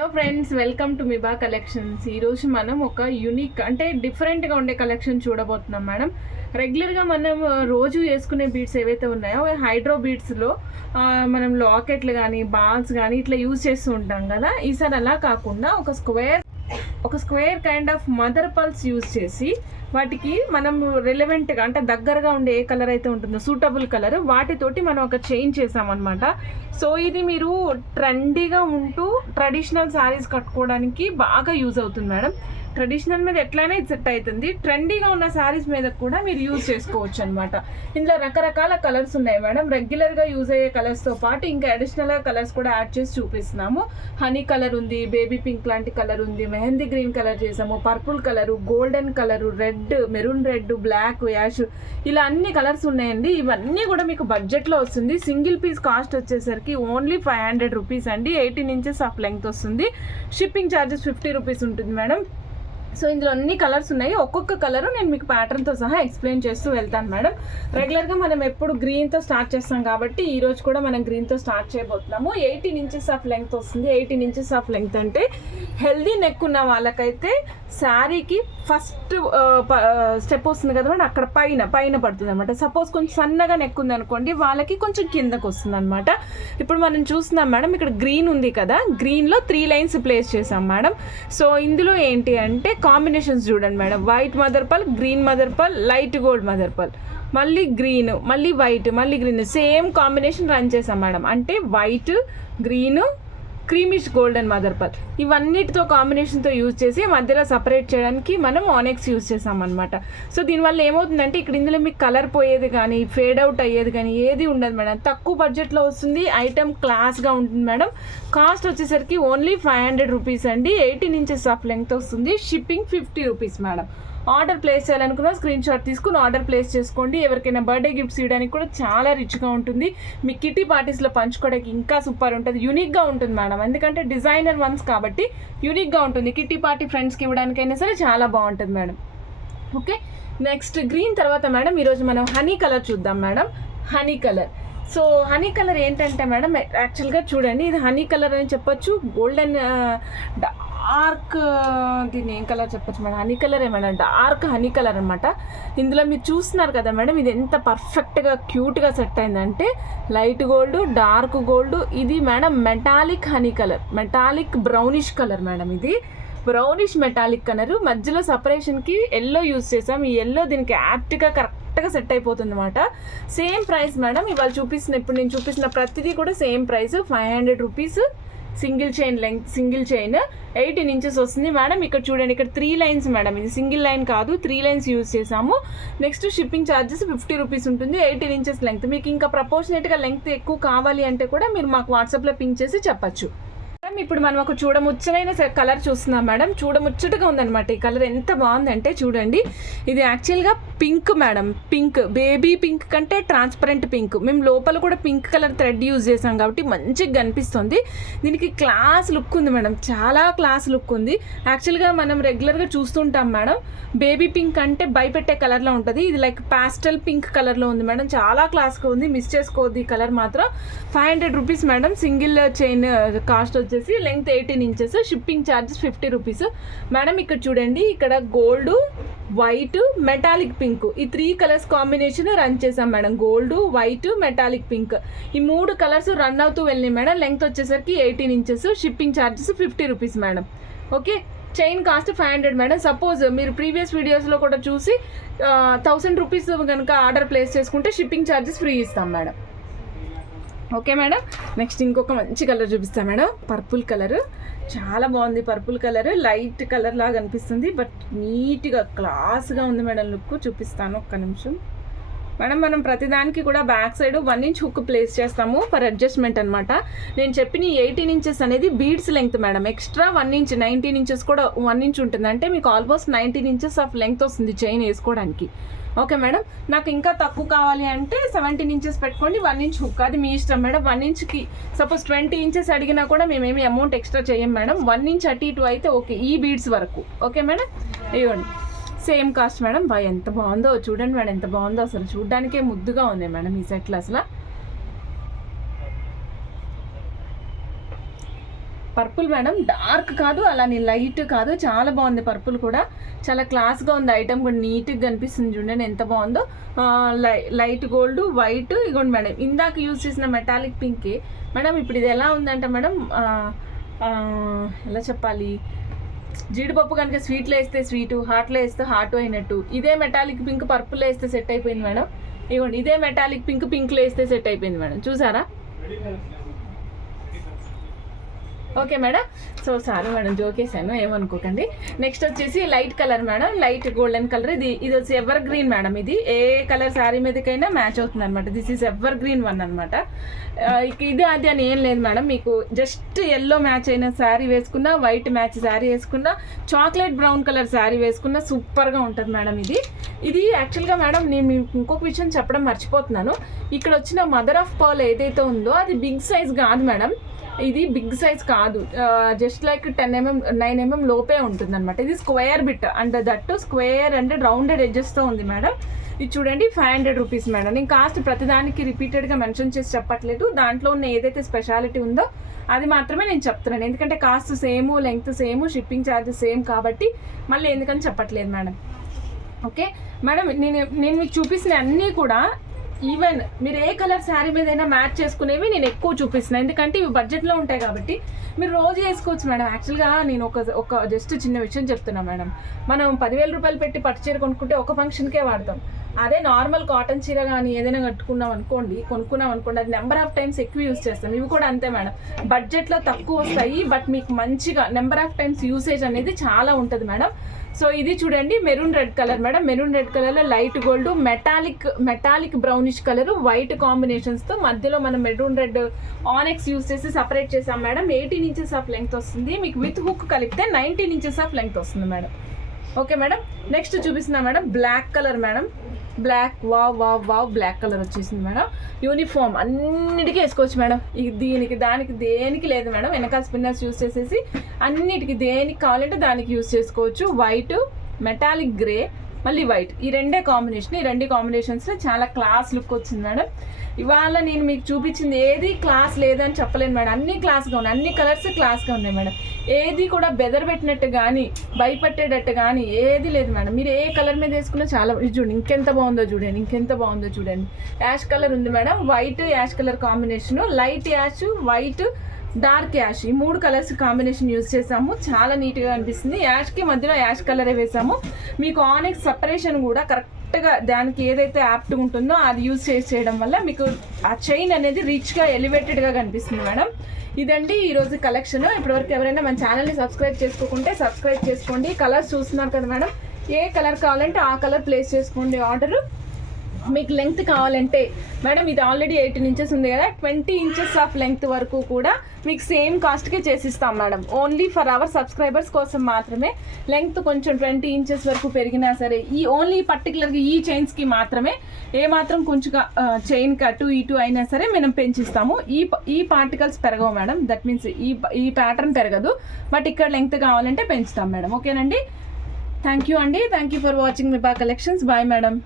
Hello friends, welcome to Miba collections. ఈరోజు మనం ఒక యూనిక్ అంటే డిఫరెంట్గా ఉండే కలెక్షన్ చూడబోతున్నాం మేడం. రెగ్యులర్గా మనం రోజు వేసుకునే బీడ్స్ ఏవైతే ఉన్నాయో హైడ్రో బీడ్స్లో మనం లాకెట్లు కానీ బాల్స్ కానీ ఇట్లా యూజ్ చేస్తూ ఉంటాం కదా. ఈసారి అలా కాకుండా ఒక square kind of mother pulse use చేసి వాటికి మనం రిలవెంట్గా అంటే దగ్గరగా ఉండే ఏ కలర్ అయితే ఉంటుందో సూటబుల్ కలర్ వాటితోటి మనం ఒక చైన్ చేసామన్నమాట. సో ఇది మీరు ట్రెండీగా ఉంటూ ట్రెడిషనల్ శారీస్ కట్టుకోవడానికి బాగా యూజ్ అవుతుంది మేడం. ట్రెడిషనల్ మీద ఎట్లయినా ఇది సెట్ అవుతుంది. ట్రెండీగా ఉన్న శారీస్ మీద కూడా మీరు యూజ్ చేసుకోవచ్చు అనమాట. ఇందులో రకరకాల కలర్స్ ఉన్నాయి మేడం. రెగ్యులర్గా యూజ్ అయ్యే కలర్స్తో పాటు ఇంకా అడిషనల్గా కలర్స్ కూడా యాడ్ చేసి చూపిస్తున్నాము. హనీ కలర్ ఉంది, బేబీ పింక్ లాంటి కలర్ ఉంది, మెహందీ గ్రీన్ కలర్ చేసాము, purple colour, golden colour, red, maroon red, black, ash, ఇలా అన్ని కలర్స్ ఉన్నాయండి. ఇవన్నీ కూడా మీకు బడ్జెట్లో వస్తుంది. సింగిల్ పీస్ కాస్ట్ వచ్చేసరికి ఓన్లీ 500 రూపీస్ అండి. 18 ఇంచెస్ ఆఫ్ లెంగ్త్ వస్తుంది. షిప్పింగ్ ఛార్జెస్ 50 రూపీస్ ఉంటుంది మేడం. సో ఇందులో అన్ని కలర్స్ ఉన్నాయి. ఒక్కొక్క కలరు నేను మీకు ప్యాటర్న్తో సహా ఎక్స్ప్లెయిన్ చేస్తూ వెళ్తాను మేడం. రెగ్యులర్గా మనం ఎప్పుడు గ్రీన్తో స్టార్ట్ చేస్తాం కాబట్టి ఈరోజు కూడా మనం గ్రీన్తో స్టార్ట్ చేయబోతున్నాము. 18 ఇంచెస్ ఆఫ్ లెంగ్త్ వస్తుంది. 18 ఇంచెస్ ఆఫ్ లెంగ్త్ అంటే హెల్దీ నెక్ ఉన్న వాళ్ళకైతే శారీకి ఫస్ట్ స్టెప్ వస్తుంది కదా మేడం, అక్కడ పైన పడుతుంది అనమాట. సపోజ్ కొంచెం సన్నగా నెక్ ఉంది అనుకోండి, వాళ్ళకి కొంచెం కిందకు వస్తుంది అనమాట. ఇప్పుడు మనం చూస్తున్నాం మేడం, ఇక్కడ గ్రీన్ ఉంది కదా, గ్రీన్లో 3 లైన్స్ ప్లేస్ చేసాం మేడం. సో ఇందులో ఏంటి అంటే కాంబినేషన్స్ చూడండి మేడం. వైట్ మదర్ పల్, గ్రీన్ మదర్ పల్, లైట్ గోల్డ్ మదర్ పల్, మళ్ళీ గ్రీన్, మళ్ళీ వైట్, మళ్ళీ గ్రీన్, సేమ్ కాంబినేషన్ రన్ చేసాం మేడం. అంటే white, green, creamish golden mother పల్, ఇవన్నిటితో కాంబినేషన్తో యూజ్ చేసి మధ్యలో సపరేట్ చేయడానికి మనం ఆనెక్స్ యూజ్ చేసామన్నమాట. సో దీనివల్ల ఏమవుతుందంటే ఇక్కడ ఇందులో మీకు కలర్ పోయేది కానీ ఫేడ్ అవుట్ అయ్యేది కానీ ఏది ఉండదు మేడం. తక్కువ బడ్జెట్లో వస్తుంది. ఐటమ్ క్లాస్గా ఉంటుంది మేడం. కాస్ట్ వచ్చేసరికి ఓన్లీ 500 రూపీస్ అండి. 18 ఇంచెస్ ఆఫ్ లెంగ్త్ వస్తుంది. Shipping 50 rupees madam. Order place చేయాలనుకున్న స్క్రీన్ షాట్ తీసుకుని ఆర్డర్ ప్లేస్ చేసుకోండి. ఎవరికైనా బర్త్డే గిఫ్ట్స్ ఇవ్వడానికి కూడా చాలా రిచ్గా ఉంటుంది. మీ కిటీ పార్టీస్లో పంచుకోవడానికి ఇంకా సూపర్ ఉంటుంది. యూనిక్గా ఉంటుంది మేడం, ఎందుకంటే డిజైనర్ వన్స్ కాబట్టి యూనిక్గా ఉంటుంది. కిటీ పార్టీ ఫ్రెండ్స్కి ఇవ్వడానికైనా సరే చాలా బాగుంటుంది మేడం. ఓకే, నెక్స్ట్ గ్రీన్ తర్వాత మేడం ఈరోజు మనం హనీ కలర్ చూద్దాం madam. Honey colour. So honey colour ఏంటంటే మేడం, యాక్చువల్గా చూడండి, ఇది హనీ కలర్ అని చెప్పొచ్చు. గోల్డెన్ డార్క్, దీన్ని ఏం కలర్ చెప్పొచ్చు మేడం, హనీ కలర్ ఏమైనా డార్క్ హనీ కలర్ అనమాట. ఇందులో మీరు చూస్తున్నారు కదా మేడం, ఇది ఎంత పర్ఫెక్ట్గా క్యూట్గా సెట్ అయిందంటే లైట్ గోల్డ్, డార్క్ గోల్డ్, ఇది madam metallic honey colour, metallic brownish colour madam. ఇది బ్రౌనిష్ మెటాలిక్ కలర్, మధ్యలో సపరేషన్కి ఎల్లో యూజ్ చేసాం. ఈ ఎల్లో దీనికి యాప్ట్గా కరెక్ట్గా సెట్ అయిపోతుంది అనమాట. Same price madam. ఇవాళ ఇప్పుడు నేను చూపిస్తున్న ప్రతిదీ కూడా same price, 500 rupees. Single chain length, single chain 18 inches వస్తుంది మేడం. ఇక్కడ చూడండి, ఇక్కడ 3 లైన్స్ మేడం. ఇది సింగిల్ లైన్ కాదు, 3 లైన్స్ యూజ్ చేసాము. నెక్స్ట్ షిప్పింగ్ ఛార్జెస్ 50 రూపీస్ ఉంటుంది. 18 ఇంచెస్ లెంగ్త్. మీకు ఇంకా ప్రపోర్షనేట్గా లెంగ్త్ ఎక్కువ కావాలి అంటే కూడా మీరు మాకు వాట్సాప్లో పింక్ చేసి చెప్పచ్చు. ఇప్పుడు మనం ఒక చూడముచ్చనైన కలర్ చూస్తున్నాం మేడం. చూడముచ్చటగా ఉందన్నమాట. ఈ కలర్ ఎంత బాగుందంటే చూడండి, ఇది యాక్చువల్గా pink madam. Pink, baby pink కంటే ట్రాన్స్పరెంట్ పింక్. మేము లోపల కూడా పింక్ కలర్ థ్రెడ్ యూజ్ చేసాం కాబట్టి మంచిగా కనిపిస్తుంది. దీనికి క్లాస్ లుక్ ఉంది మేడం, చాలా క్లాస్ లుక్ ఉంది. యాక్చువల్గా మనం రెగ్యులర్గా చూస్తుంటాం మేడం, బేబీ పింక్ అంటే భయపెట్టే కలర్లో ఉంటుంది. ఇది లైక్ పాస్టల్ పింక్ కలర్లో ఉంది మేడం. చాలా క్లాస్గా ఉంది, మిస్ చేసుకోవద్దు. ఈ కలర్ మాత్రం 500 rupees madam. Single chain cost వచ్చేసి length 18 inches. Shipping charges 50 rupees madam. ఇక్కడ చూడండి, ఇక్కడ గోల్డ్, వైట్, మెటాలిక్ పింక్, ఈ 3 కలర్స్ కాంబినేషన్ రన్ చేసాం madam. Gold, white, metallic pink, ఈ 3 కలర్స్ రన్ అవుతూ వెళ్ళినాయి మేడం. లెంగ్త్ వచ్చేసరికి 18 inches. Shipping charges 50 rupees madam. Okay, chain cost 500 madam. Suppose మీరు ప్రీవియస్ వీడియోస్లో కూడా చూసి 1000 రూపీస్ కనుక ఆర్డర్ ప్లేస్ చేసుకుంటే షిప్పింగ్ ఛార్జెస్ ఫ్రీ ఇస్తాం మేడం. Okay madam. నెక్స్ట్ ఇంకొక మంచి కలర్ చూపిస్తాను మేడం. పర్పుల్ కలర్ చాలా బాగుంది. పర్పుల్ కలర్ లైట్ కలర్ లాగా అనిపిస్తుంది, బట్ నీట్గా క్లాస్గా ఉంది మేడం. లుక్ చూపిస్తాను, ఒక్క నిమిషం మేడం. మనం ప్రతిదానికి కూడా back side 1 inch hook place చేస్తాము ఫర్ అడ్జస్ట్మెంట్ అనమాట. నేను చెప్పిన 18 ఇంచెస్ అనేది beads length madam. Extra 1 inch 19 inches కూడా 1 ఇంచ్ ఉంటుంది. అంటే మీకు ఆల్మోస్ట్ 19 ఇంచెస్ ఆఫ్ లెంగ్త్ వస్తుంది చైన్ వేసుకోవడానికి. Okay madam. నాకు ఇంకా తక్కువ కావాలి అంటే 17 ఇంచెస్ పెట్టుకోండి, 1 ఇంచ్ హుక్, అది మీ ఇష్టం మేడం. 1 ఇంచ్కి సపోజ్ 20 ఇంచెస్ అడిగినా కూడా మేమేమి అమౌంట్ ఎక్స్ట్రా చేయం మేడం. 1 ఇంచ్ అటు ఇటు అయితే ఓకే, ఈ బీడ్స్ వరకు. ఓకే మేడం, ఇవ్వండి. Same cost madam. ఎంత బాగుందో చూడండి మేడం, ఎంత బాగుందో అసలు. చూడడానికే ముద్దుగా ఉంది మేడం ఈ సెట్లు అసలు. పర్పుల్ మేడం, డార్క్ కాదు అలానే లైట్ కాదు, చాలా బాగుంది. పర్పుల్ కూడా చాలా క్లాస్గా ఉంది. ఐటమ్ కూడా నీట్గా కనిపిస్తుంది, చూడండి ఎంత బాగుందో. లైట్ గోల్డ్, వైట్, ఇగోండి మేడం ఇందాక యూజ్ చేసిన మెటాలిక్ పింకే మేడం. ఇప్పుడు ఇది ఎలా ఉందంటే మేడం, ఎలా చెప్పాలి, జీడిపప్పు కనుక స్వీట్లో వేస్తే స్వీటు, హాట్లో వేస్తే హాటు అయినట్టు, ఇదే మెటాలిక్ పింక్ పర్పుల్లో వేస్తే సెట్ అయిపోయింది మేడం. ఇవ్వండి ఇదే మెటాలిక్ పింక్ పింక్లో వేస్తే సెట్ అయిపోయింది మేడం, చూసారా? Okay madam. So sorry madam, జోకేసాను, ఏమనుకోకండి. నెక్స్ట్ వచ్చేసి light colour madam, light golden colour. ఇది వచ్చి ఎవర్ గ్రీన్ మేడం. ఇది ఏ కలర్ శారీ మీదకైనా మ్యాచ్ అవుతుంది అనమాట. This is evergreen one అనమాట. ఇది అది అని ఏం లేదు మేడం, మీకు జస్ట్ ఎల్లో మ్యాచ్ అయిన శారీ వేసుకున్నా, వైట్ మ్యాచ్ శారీ వేసుకున్నా, చాక్లెట్ బ్రౌన్ కలర్ శారీ వేసుకున్నా సూపర్గా ఉంటుంది మేడం. ఇది యాక్చువల్గా మేడం నేను మీకు ఇంకొక విషయం చెప్పడం మర్చిపోతున్నాను. ఇక్కడ వచ్చిన మదర్ ఆఫ్ పర్ల్ ఏదైతే ఉందో అది బిగ్ సైజ్ కాదు మేడం. ఇది బిగ్ సైజ్ కాదు, జస్ట్ లైక్ 10 mm 9 mm లోపే ఉంటుంది అనమాట. ఇది square bit and that square and rounded ఎడ్జెస్తో ఉంది మేడం. ఇది చూడండి 500 రూపీస్ మేడం. నేను కాస్ట్ ప్రతిదానికి రిపీటెడ్గా మెన్షన్ చేసి చెప్పట్లేదు, దాంట్లో ఉన్న ఏదైతే స్పెషాలిటీ ఉందో అది మాత్రమే నేను చెప్తున్నాను. ఎందుకంటే cost same, length same, shipping charges same కాబట్టి మళ్ళీ ఎందుకని చెప్పట్లేదు మేడం. ఓకే మేడం, నేను మీకు చూపిస్తున్న అన్నీ కూడా ఈవెన్ మీరు ఏ కలర్ శారీ మీదైనా మ్యాచ్ చేసుకునేవి నేను ఎక్కువ చూపిస్తున్నాను, ఎందుకంటే ఇవి బడ్జెట్లో ఉంటాయి కాబట్టి మీరు రోజు వేసుకోవచ్చు మేడం. యాక్చువల్గా నేను ఒక జస్ట్ చిన్న విషయం చెప్తున్నా మేడం. మనం 10,000 రూపాయలు పెట్టి పట్టు చీర కొనుక్కుంటే ఒక ఫంక్షన్కే వాడతాం. అదే నార్మల్ కాటన్ చీర కానీ ఏదైనా కొనుక్కున్నాం అనుకోండి, అది నెంబర్ ఆఫ్ టైమ్స్ ఎక్కువ యూజ్ చేస్తాం. ఇవి కూడా అంతే మేడం, బడ్జెట్లో తక్కువ వస్తాయి, బట్ మీకు మంచిగా నెంబర్ ఆఫ్ టైమ్స్ యూసేజ్ అనేది చాలా ఉంటుంది మేడం. సో ఇది చూడండి maroon red colour madam. Maroon red కలర్లో light gold, metallic brownish colour, white కాంబినేషన్స్తో మధ్యలో మనం మెరూన్ రెడ్ ఆనెక్స్ యూస్ చేసి సపరేట్ చేసాం మేడం. 18 ఇంచెస్ ఆఫ్ లెంగ్త్ వస్తుంది మీకు, విత్ హుక్ కలిపితే 19 ఇంచెస్ ఆఫ్ లెంగ్త్ వస్తుంది మేడం. ఓకే మేడం, నెక్స్ట్ చూపిస్తున్నా madam black colour madam. Black wow black colour వచ్చేసింది మేడం. యూనిఫామ్ అన్నిటికీ వేసుకోవచ్చు మేడం. దీనికి దానికి దేనికి లేదు మేడం, వెనకాల స్పిన్నర్స్ యూస్ చేసేసి అన్నిటికీ దేనికి కావాలంటే దానికి యూస్ చేసుకోవచ్చు. వైట్, మెటాలిక్ గ్రే, మళ్ళీ వైట్, ఈ రెండు కాంబినేషన్స్లో చాలా క్లాస్ లుక్ వచ్చింది మేడం. ఇవాళ నేను మీకు చూపించింది ఏది క్లాస్ లేదని చెప్పలేను మేడం, అన్ని క్లాస్గా ఉన్నాయి, అన్ని కలర్స్ క్లాస్గా ఉన్నాయి మేడం. ఏది కూడా బెదర్ పెట్టినట్టు కానీ భయపట్టేటట్టు కానీ ఏది లేదు మేడం. మీరు ఏ కలర్ మీద వేసుకున్నా చాలా, చూడండి ఇంకెంత బాగుందో చూడండి. యాష్ కలర్ ఉంది madam, white ash colour combination, light ash, white, dark ash, ఈ 3 కలర్స్ కాంబినేషన్ యూజ్ చేసాము. చాలా నీట్గా అనిపిస్తుంది. యాష్కి మధ్యలో యాష్ కలరే వేసాము. మీకు ఆనెక్స్ సపరేషన్ కూడా కరెక్ట్గా దానికి ఏదైతే యాప్ట్గా ఉంటుందో అది యూజ్ చేయడం వల్ల మీకు ఆ చైన్ అనేది రిచ్గా ఎలివేటెడ్గా కనిపిస్తుంది మేడం. ఇదండి ఈరోజు కలెక్షన్. ఇప్పటివరకు ఎవరైనా మన ఛానల్ని సబ్స్క్రైబ్ చేసుకోకుంటే సబ్స్క్రైబ్ చేసుకోండి. కలర్స్ చూస్తున్నారు కదా మేడం, ఏ కలర్ కావాలంటే ఆ కలర్ ప్లేస్ చేసుకోండి ఆర్డరు. మీకు లెంగ్త్ కావాలంటే మేడం ఇది ఆల్రెడీ 18 ఇంచెస్ ఉంది కదా, 20 ఇంచెస్ ఆఫ్ లెంగ్త్ వరకు కూడా మీకు సేమ్ కాస్ట్కే చేసిస్తాం madam. Only for our subscribers కోసం మాత్రమే. లెంగ్త్ కొంచెం 20 ఇంచెస్ వరకు పెరిగినా సరే ఓన్లీ పర్టికులర్గా ఈ చైన్స్కి మాత్రమే ఏమాత్రం కొంచెం చైన్ కట్టు ఇటు అయినా సరే మనం పెంచిస్తాము. ఈ పార్టికల్స్ పెరగవు మేడం, దట్ మీన్స్ ఈ ప్యాటర్న్ పెరగదు, బట్ ఇక్కడ లెంగ్త్ కావాలంటే పెంచుతాం మేడం. ఓకేనండి, థ్యాంక్ యూ అండి, థ్యాంక్ యూ ఫర్ వాచింగ్ మిబా కలెక్షన్స్. Bye madam.